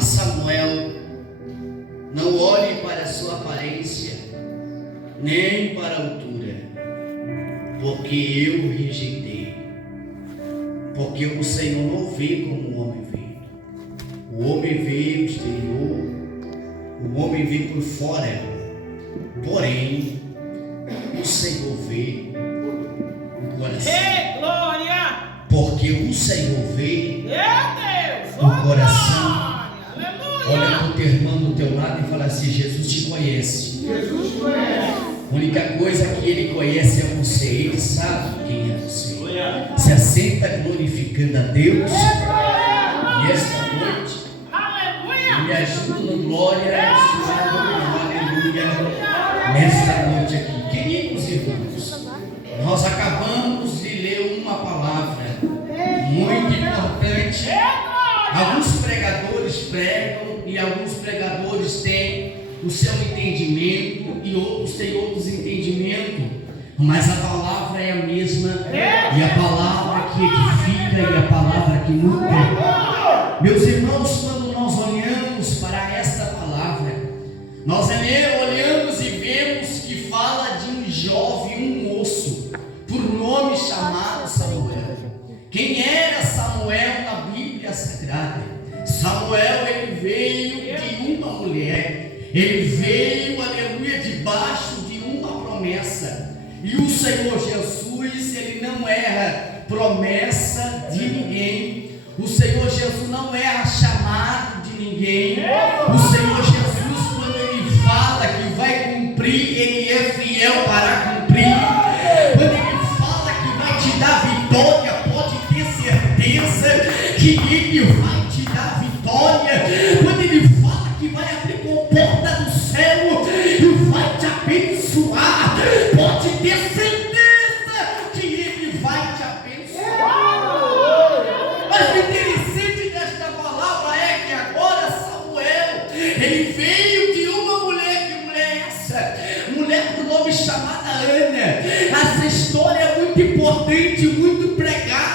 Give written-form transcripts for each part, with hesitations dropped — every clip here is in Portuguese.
a Samuel: não olhe para a sua aparência, nem para a altura, porque eu o rejeitei. Porque o Senhor não vê como o homem vê. O homem vê o exterior, o homem vê por fora, porém o Senhor vê o coração. Ei, glória! Porque o Senhor vê Meu Deus! o coração. Aleluia! Olha para o teu irmão do teu lado e fala assim: Jesus te conhece. Jesus te conhece. A única coisa que ele conhece é você. Ele sabe quem é você. Se assenta glorificando a Deus nesta noite. Aleluia! Me ajuda no glória, aleluia, nesta noite aqui. Queridos irmãos, nós acabamos de ler uma palavra muito importante. Alguns pregadores pregam e alguns pregadores têm o seu entendimento e outros têm outros entendimentos, mas a palavra é a mesma, e a palavra que edifica e a palavra que muda. Meus irmãos, quando nós olhamos para esta palavra, nós olhamos e vemos que fala de um jovem, um moço, por nome chamado Samuel. Quem era Samuel na Bíblia Sagrada? Samuel, ele veio de uma mulher, ele veio, aleluia, debaixo de uma promessa. E o Senhor Jesus, ele não erra promessa de ninguém. O Senhor Jesus não erra chamado de ninguém. O Senhor Jesus, quando ele fala que vai cumprir, ele é fiel para cumprir. Quando ele fala que vai te dar vitória, pode ter certeza que ele vai te dar vitória. Quando ele fala que vai abrir porta do céu e vai te abençoar, pode ter certeza que ele vai te abençoar. Mas o interessante desta palavra é que agora Samuel, ele veio de uma mulher. Que mulher é essa? Mulher por nome chamada Ana. Essa história é muito importante, muito pregada.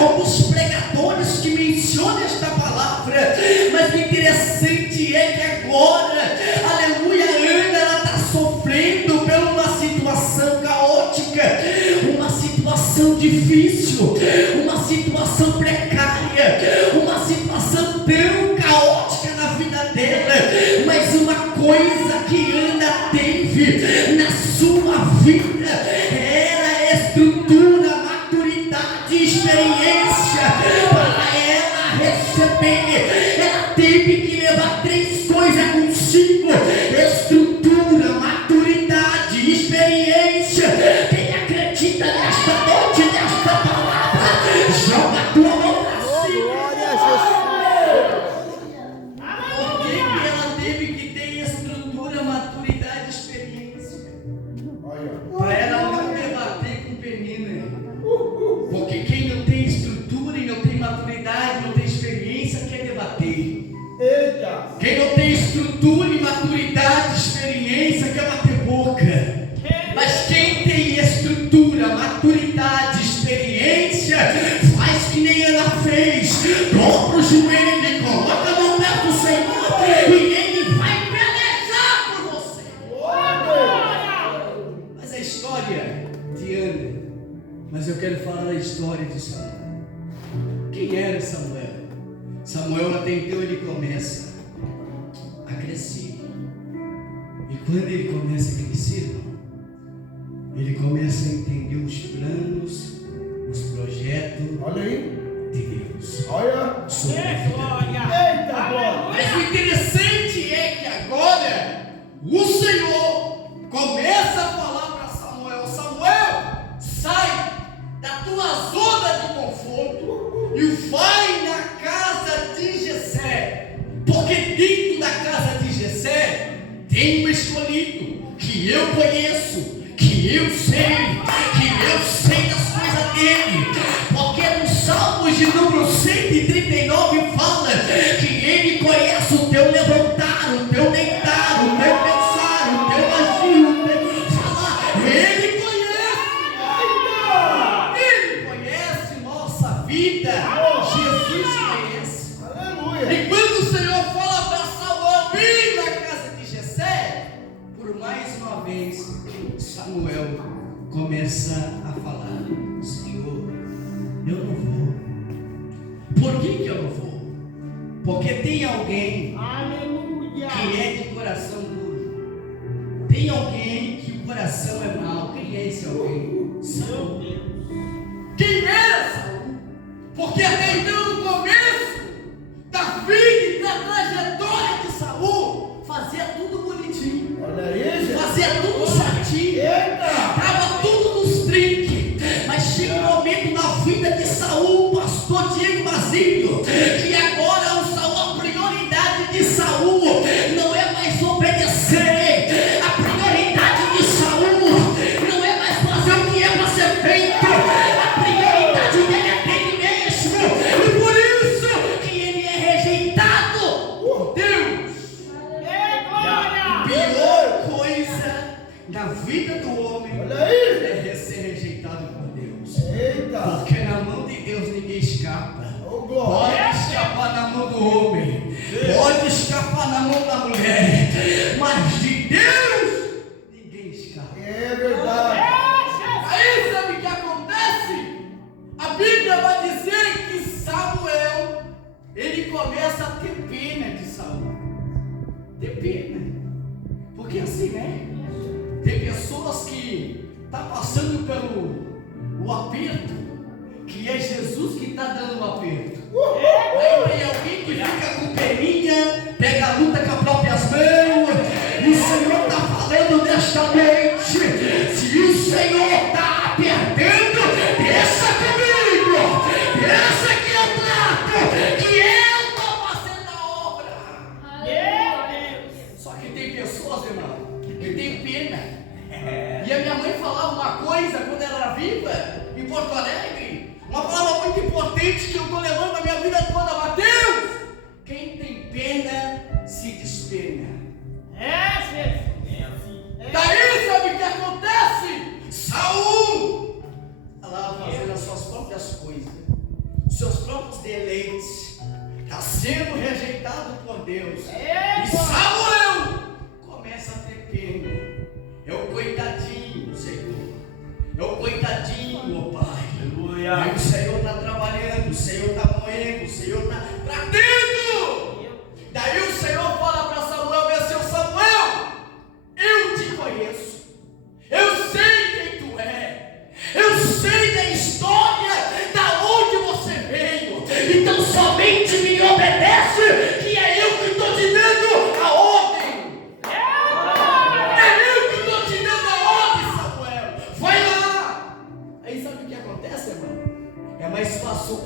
Alguns pregadores que mencionam esta palavra, mas o interessante é que agora, aleluia, Ana, ela está sofrendo por uma situação caótica, uma situação difícil, uma situação precária, uma situação tão caótica na vida dela. Mas uma coisa que Ana teve na sua vida era estrutura, maturidade, experiência. Para ela receber, ela teve que levar três coisas consigo: estrutura, maturidade, experiência. Quem acredita nesta noite, nesta palavra, joga a tua mão para cima. Por que ela teve que ter estrutura, maturidade, experiência? Para ela não debater com Penina. Porque quem não tem estrutura e não tem maturidade, não tem experiência, quer debater. Quem não tem estrutura e maturidade, experiência, quer bater boca. Mas quem tem estrutura, maturidade, experiência, faz que nem ela fez: dobra o joelho e coloca a mão perto do Senhor, e ele vai pelejar por você. Mas a história de Ana, mas eu quero falar da história de Samuel. Quem era Samuel? Samuel, até então, ele começa a crescer. E quando ele começa a crescer, ele começa a entender os planos, os projetos de Deus. Sobre a vida dele. Mas o interessante é que agora o Senhor começa a falar para Samuel: Samuel, sai da tua zona de conforto e vai na casa de Jessé, porque dentro da casa de Jessé tem um escolhido que eu conheço, que eu sei das coisas dele. Porque no Salmos de número 139 fala que ele conhece o teu levantar, o teu deitar, o teu pensar, o teu agir, o teu falar. Ele conhece nossa vida. Jesus conhece. E quando o Senhor fala Samuel começa a falar: Senhor, eu não vou. Por que eu não vou? Porque tem alguém que é de coração duro. Tem alguém que o coração é mau. Quem é esse alguém? Saul. Quem era Saul? Porque até então, no começo da vida e da trajetória de Saul, fazia tudo bonitinho. Olha isso. Fazia tudo certinho. Estava tudo nos trinques. Mas chega um momento na vida de Saul, pastor Diego Basílio, que agora o Saul, a prioridade de Saul não é mais obedecer. A prioridade de Saul não é mais fazer o que é para ser feito. A prioridade dele é dele mesmo. E por isso que ele é rejeitado por Deus. A pior coisa na vida do homem é ser rejeitado por Deus. Porque na mão de Deus ninguém escapa. Pode escapar na mão do homem, pode escapar na mão da mulher, mas de Deus ninguém escapa. É verdade. Aí sabe o que acontece? A Bíblia vai dizer que Samuel, ele começa a ter pena de Saul. Ter pena. Porque assim, né? Tem pessoas que estão passando pelo aperto, que é Jesus que está dando o aperto. Aí tem alguém que fica com peninha, pega a luta com as próprias mãos. E o Senhor está falando nesta noite: se o Senhor está apertando, deixa comigo, deixa que eu trato, que eu estou fazendo a obra. Só que tem pessoas, irmão, que tem pena. E a minha mãe falava uma coisa quando ela era viva, em Porto Alegre, uma palavra muito importante que eu estou levando na minha vida toda: Mateus, quem tem pena se despena. Daí sabe o que acontece? Saul estava fazendo as suas próprias coisas, seus próprios deleites, está sendo rejeitado por Deus. E Samuel começa a ter pena. É o coitadinho, Senhor. É o coitadinho, ó Pai. Aí o Senhor está trabalhando, o Senhor está moendo, o Senhor está tratando. Daí o Senhor fala para Samuel: meu seu Samuel, eu te conheço, eu sei quem tu é, eu sei da história, da onde você veio. Então somente me obedece, que é eu que estou te dando a ordem. É eu que estou te dando a ordem, Samuel. Vai lá. Aí sabe o que acontece, irmão? É mais fácil